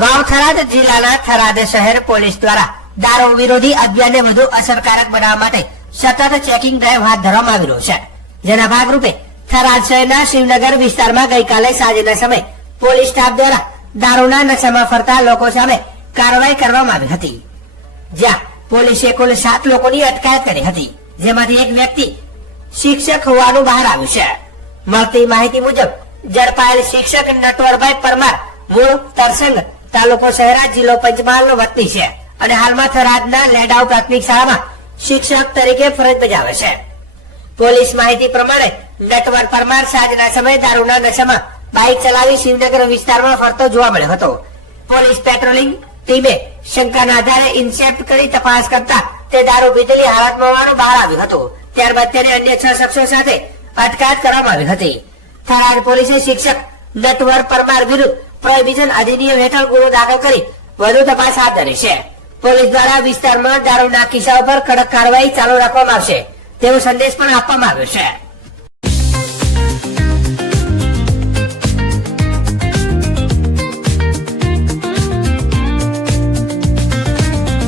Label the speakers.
Speaker 1: વાવ થરાદ જિલ્લાના થરાદ શહેર પોલીસ દ્વારા દારૂ વિરોધી અભિયાનને વધુ અસરકારક બનાવવા માટે સતત ચેકિંગ ડ્રાઈવ હાથ ધરવામાં આવી રહ્યો છે. જેના ભાગરૂપે થરાદ શહેરના શિવનગર વિસ્તારમાં ગઈકાલે સાંજના સમયે પોલીસ સ્ટાફ દ્વારા દારૂના નશામાં ફરતા લોકો સામે કાર્યવાહી કરવામાં આવી હતી. જ્યાં પોલીસે કુલ સાત લોકોની અટકાયત કરી હતી, જેમાંથી એક વ્યક્તિ શિક્ષક હોવાનું બહાર આવ્યું છે. મળતી માહિતી મુજબ ઝડપાયેલ શિક્ષક નટવરભાઈ પરમાર મૂળ તરસંગ તાલુકો શહેરા જિલ્લો પંચમહાલનો વતની છે અને હાલમાં થરાદના લેડાઉ પ્રાથમિક શાળામાં શિક્ષક તરીકે ફરજ બજાવે છે. પોલીસ માહિતી પ્રમાણે નટવર પરમાર સાંજના સમયે દારૂના નશામાં બાઇક ચલાવી શિવનગર વિસ્તારમાં ફરતો જોવા મળ્યો હતો. પોલીસ પેટ્રોલિંગ ટીમે શંકાના આધારે ઇન્સેપ્ટ કરી તપાસ કરતા તે દારૂ પીધેલી હાલતમાં હોવાનું બહાર આવ્યું હતું. ત્યારબાદ તેને અન્ય છ શખ્સો સાથે અટકાયત કરવામાં આવી હતી. થરાદ પોલીસે શિક્ષક નટવર પરમાર વિરુદ્ધ પ્રોહિબિશન અધિનિયમ હેઠળ ગુનો દાખલ કરી વધુ તપાસ હાથ ધરી છે. પોલીસ દ્વારા વિસ્તારમાં દારૂના કિસ્સાઓ પર કડક કાર્યવાહી ચાલુ રાખવામાં આવશે તેવો સંદેશ પણ આપવામાં આવ્યો છે.